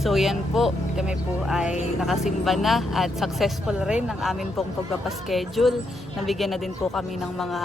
So yan po, kami po ay nakasimba na at successful rin ang amin pong pagpapaschedule. Nabigyan na din po kami ng mga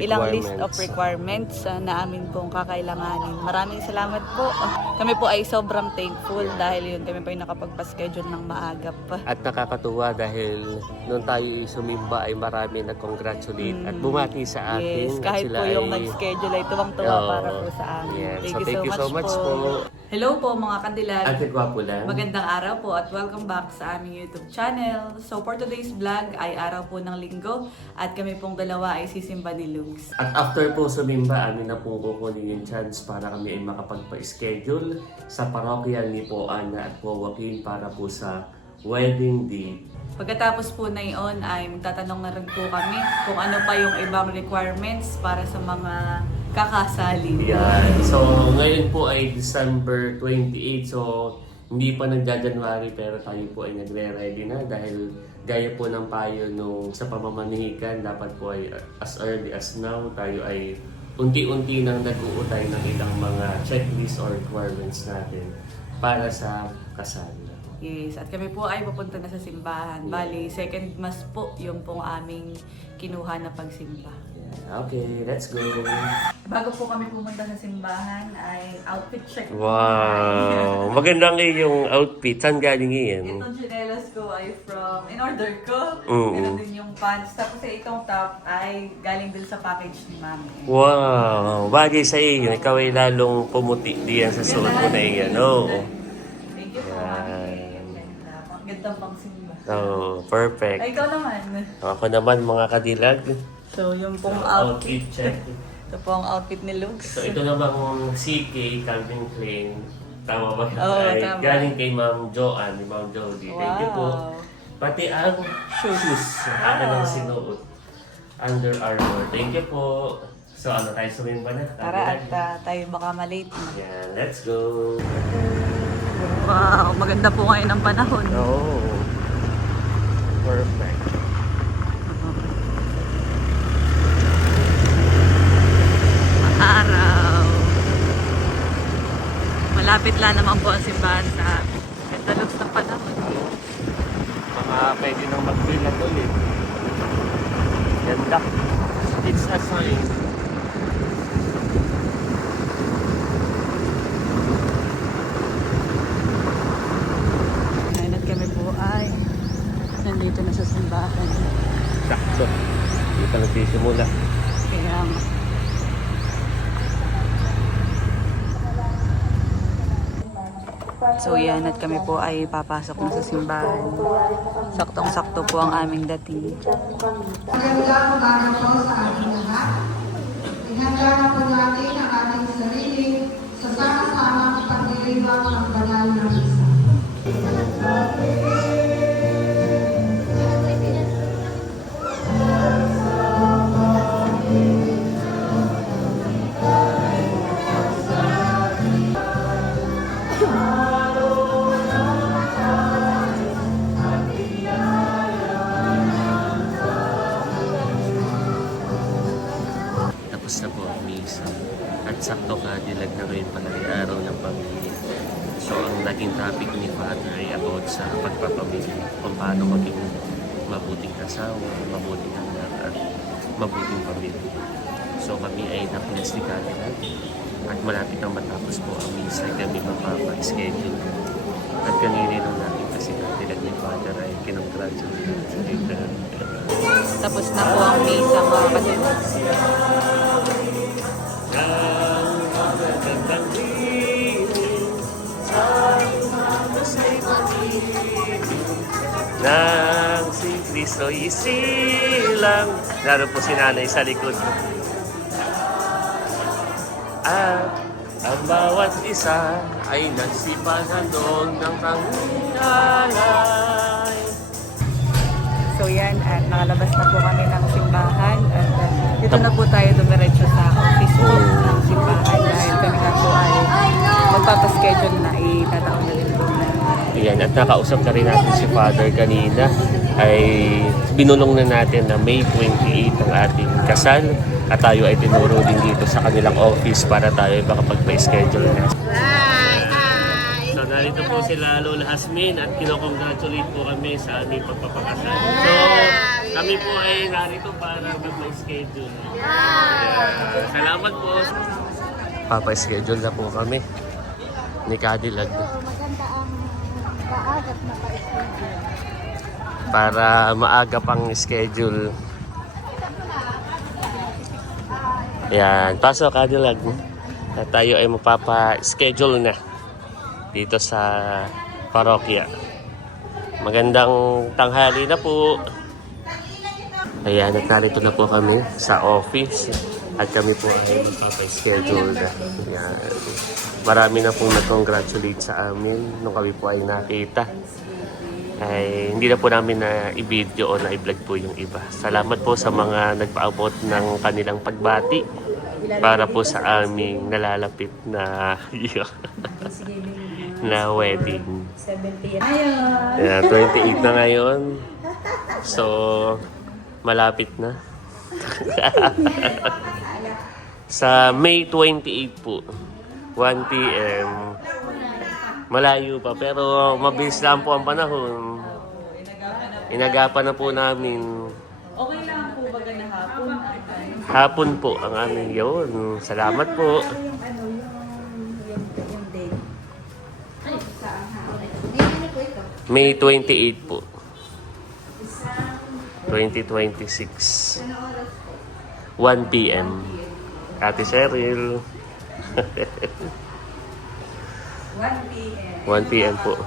ilang list of requirements na amin pong kakailanganin. Maraming salamat po. Kami po ay sobrang thankful dahil yun kami po ay nakapagpaschedule ng maagap. At nakakatuwa dahil noon tayo sumimba ay marami nag-congratulate at bumati sa atin. Yes, kahit po yung nag-schedule ay tuwang-tuwa para po sa amin. Yeah. Thank you so much po. Hello po mga kandilag. Ate Gwapo lang. Magandang araw po at welcome back sa aming YouTube channel. So for today's vlog ay araw po ng linggo at kami pong dalawa ay sisimba ni Lugs. At after po sumimba, amin na po kukunin yung chance para kami ay makapagpa-schedule sa parokyal ni po Ana at po Joaquin para po sa wedding date. Pagkatapos po na iyon ay magtatanong na rin po kami kung ano pa yung ibang requirements para sa mga kakasali. Yan. So ngayon po ay December 28. So hindi pa nagja-January pero tayo po ay nagre-ready na dahil gaya po ng payo nung sa pamamanihikan dapat po ay as early as now tayo ay unti-unti nang nag-uutay ng ilang mga checklist or requirements natin para sa kasal. Yes, at kami po ay pupunta na sa simbahan. Bali, second mass po yung pong aming kinuha na pagsimba. Okay, let's go! Bago po kami pumunta sa simbahan ay outfit check. Wow! Maganda ang iyong outfit. Saan galing iyan? Itong chinelas ko ay from in-order ko. Oo. Meron din yung pants. Tapos itong top ay galing din sa package ni Mami. Wow! Bagay sa iyo. Ikaw ay lalong pumuti diyan sa suot mo na iyan. Oo. Thank you po, Mami. Gandang pang simba. Oh, perfect. Ay, ikaw naman. Ako naman mga kadilag. So, yung pong Outfit outfit. check. Ito po ang outfit ni Lugs. So ito namang CK Calvin Klein. Tama ba? Oo, Ay, tama. galing kay Ma'am Joanne, ni Ma'am Jody. Thank you po. Pati ang shoes. Akin ang sinuot. Under Armour. Thank you po. So ano tayo sumimba na? Tara at tayo baka malate na. Yan, let's go. Wow, maganda po ngayon ang panahon. Oh. Perfect. Araw. Malapit lang naman po ang simbahan sa ganda looks ng panahon. Mga pwede nang mag-bill ulit. Ganda. It's a sign. Ngayon at kami po ay nandito na sa simbahan. Sakto. Hindi pa nagsisimula. Kaya so yan at kami po ay papasok na sa simbahan. Saktong-sakto po ang aming dating. Magandang umaga po sa ating lahat. Ihanda na po natin ang ating sarili sa sama-samang pagdiriwang ng banal na misa. Tapos na po ang misa. At sakto ka, dilag na ngayon pala ay araw ng pamilya. So ang naging topic ni Father ay about sa pagpapamilya. Kung paano maging mabuting asawa, mabuting anak, at mabuting pamilya. So kami ay na-bless ni Cadillac. At malapit ang matapos po ang misa, kami mapapa-schedule. At kanina nung natin kasi Cadillac ni Father ay kinongratulate sa ito. Tapos na po ang misa mga kapatid. Nang si Cristo isilang. Laro po si nanay sa likod. At ang bawat isa ay nagsipahandog ng panghihalay. So yan, at nakalabas na po kami ng simbahan. At dito na po tayo dumiretso sa office po ng simbahan dahil kami na po ay magpapaschedule na itataon na din po na. Ayan, at nakausap na rin natin si Father kanina. Ay binulong na natin na May 28 ang ating kasal. At tayo ay tinuro din dito sa kanilang office para tayo makapagpa-schedule na. So narito po sila Lola Hasmin at kinokongratulate po kami sa aming pagpapakasal. So, kami po ay narito para mag-schedule. Salamat po. Papa-schedule na po kami ni Cadillac. Maganda ang kaagat na pa-schedule. Para maaga pang schedule. Yan, pasok Cadillac. At tayo ay mapapa-schedule na dito sa parokya. Magandang tanghali na po. Ayan, at narito na po kami sa office. At kami po ay mapapa-schedule na. Ayan. Marami na pong nag-congratulate sa amin nung kami po ay nakita. Ay hindi na po namin na i-video o na i-vlog po yung iba. Salamat po sa mga nagpaabot ng kanilang pagbati para po sa aming nalalapit na na wedding. 70 Yeah, 28 na ngayon. So, malapit na. Sa May 28 po, 1 p.m. Malayo pa, pero mabilis lang po ang panahon. Inagapan na po namin. Okay lang po baga na hapon. Hapon po ang aming yun. Salamat po. yung date. Ay, saan ha? Po ito. May 28 po. 2026. 1 p.m. Ate Cheryl. 1 p.m. 1 p.m. po.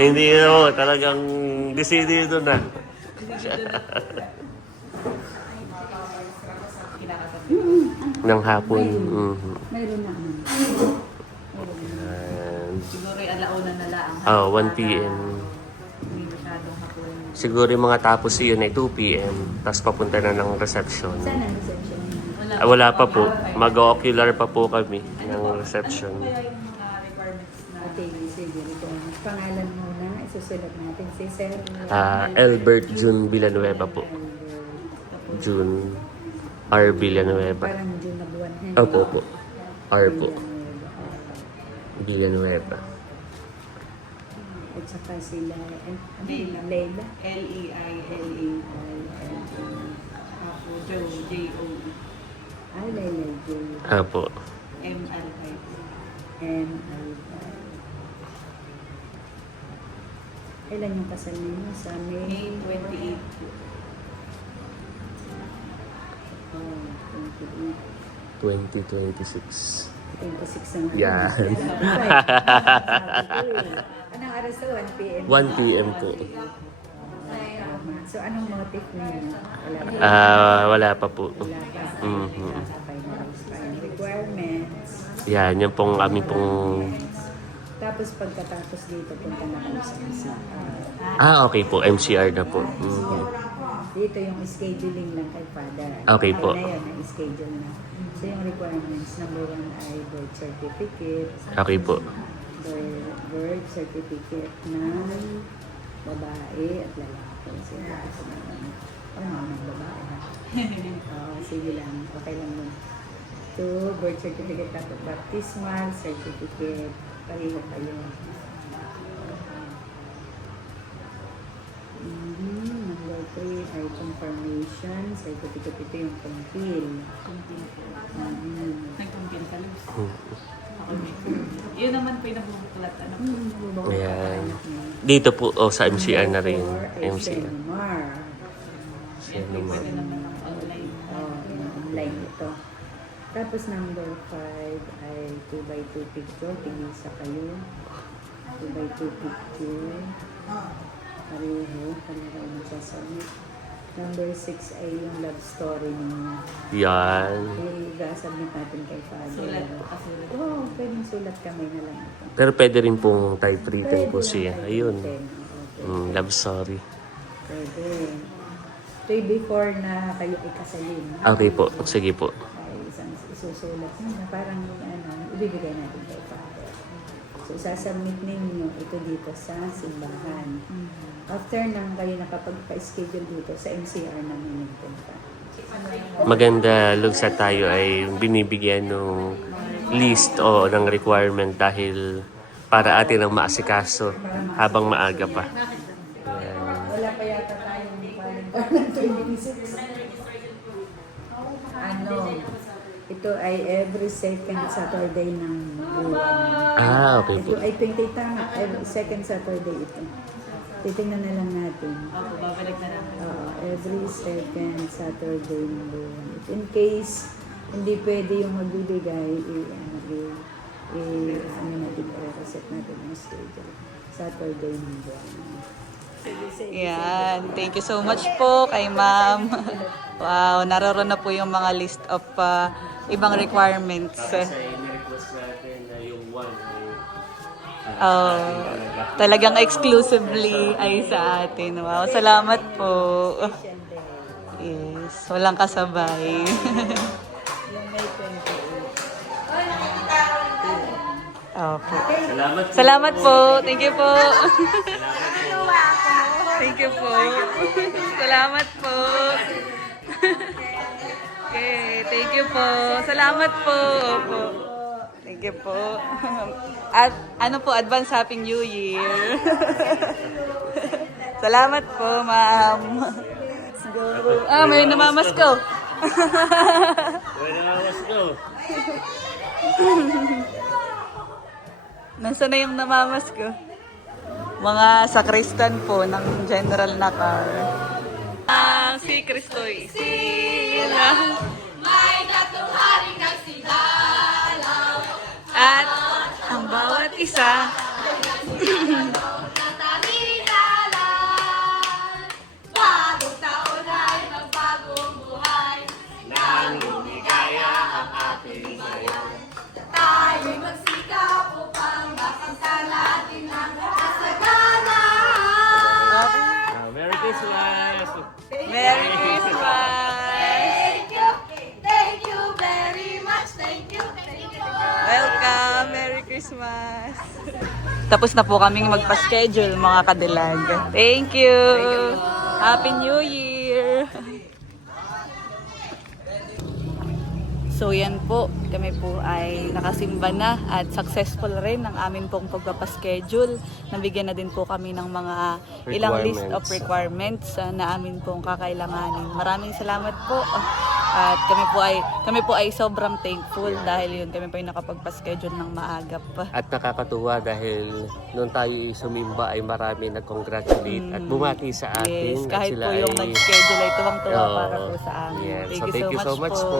Hindi na po. Talagang decidido na. Ng hapon. Mhm. Mayroon na. Ayan. Siguro ay alauna na lang. 1 p.m. Hindi masyadong hapon. Siguro yung mga tapos yun ay 2 p.m. Tapos papunta na ng reception. Saan ang reception? Wala pa po. Mag-ocular pa po kami ng reception. Kaya yung mga requirements na Okay, sige. Ito. Pangalan muna. Isusulat natin si Sir. Albert June Villanueva po. June R. Villanueva. Parang June na buwan. Opo po. R po. Villanueva. At saka sila, Leila. Leila. Ako, Joe. Ay, Leila J. Opo. MR5. And kailan yung kasal ninyo? Sa May? May 28. Oh, 28. 2026. 26 ang Yan. Anong oras to? 1 p.m. 1 p.m. po. So, anong motive ninyo? Wala pa. Wala pa po. Wala pa. Mhm. Finalized pa yung requirements. Yan, yung pong aming pong... Tapos pagkatapos dito, punta na kami sa MCR. okay po. MCR na po. Mhm. Dito yung scheduling lang kay Father. Okay po. Na yun, na-schedule na. So yung requirements, number 1 ay birth certificate. Okay po. Birth certificate ng babae at lalaki. So, ng babae ha? Sige lang. Okay lang mo. 2, birth certificate tapos baptismal certificate. Pareho kayo. Number 3 ay confirmation certificate. Ito yung compil. Nagkumpil ka, Luz. Yun naman po yung nabubuklat. Ayan. Dito po, sa MCR na rin. MCR. Seminar. Pwede naman ng online. Online ito. Tapos number 5 ay 2x2 picture. Tigisa kayo. 2x2 picture. Pareho. Pareho magsasubmit. Number 6 ay yung love story ninyo. Yan. I-submit natin kay Father. Sulat po kasi. Oo, pwedeng sulat kamay na lang ito. Pero pwede rin pong type written po siya. Ayun. Okay. Love story. Pwede. Ito yung before na kayo ikasalin. Okay po. Sige po. Ay, isang isusulat na parang ibibigay natin kay Father. So, sasubmit ninyo ito dito sa simbahan. After nang kayo nakapagpa-schedule dito sa MCR namin nagpunta. Maganda, Lugsa, tayo ay binibigyan ng list o ng requirement dahil para atin ang maasikaso habang maaga pa. Ayan. Wala pa yata tayong parang 26. Ano, ito ay every second Saturday ng buwan. Ah, okay Ito po. ay 28 tama, every second Saturday ito. Titingnan na lang natin. Opo, babalik na lang. Every second Saturday ng buwan. In case hindi pwede yung magbibigay, ano natin, i-reset natin ang schedule. Saturday ng buwan. Yan. Thank you so much po kay ma'am. Wow, naroon na po yung mga list of ibang requirements. request natin na yung one Talagang exclusively ay sa atin. Wow, salamat po. Yes, walang kasabay. Yung May 28. Opo. Salamat po. Salamat po. Thank you po. Thank you po. Salamat po. Okay, thank you po. Salamat po. Opo. Thank you po. At ano po, advance Happy New Year. Salamat po, ma'am. Let's go. May namamas ko. Let's go. Nasaan na yung namamas ko? Mga sakristan po ng general na car. Si Kristoy. Sila. May tatlong hari nagsidalaw. At ang bawat isa. Natamiralan. Bagong taon ay magbagong buhay. Nang lumigaya ang ating bayan. Tayo'y magsikap upang makamtan natin ang kasaganahan. Merry Christmas! Merry Christmas! Thank you very much. Thank you. Welcome! Merry Christmas! Tapos na po kaming magpa-schedule mga kadilag. Thank you! Happy New Year! So yan po, kami po ay nakasimba na at successful rin ang amin pong pagpapaschedule. Nabigyan na din po kami ng mga ilang list of requirements na amin pong kakailanganin. Maraming salamat po. At kami po ay sobrang thankful dahil yun kami po ay nakapagpa-schedule ng maagap. At nakakatuwa dahil noon tayo sumimba ay marami nag-congratulate at bumati sa atin. Yes, at kahit sila po yung ay- nag-schedule ay tuwang-tuwa Oo. para po sa amin. Yes. Thank So you so much po.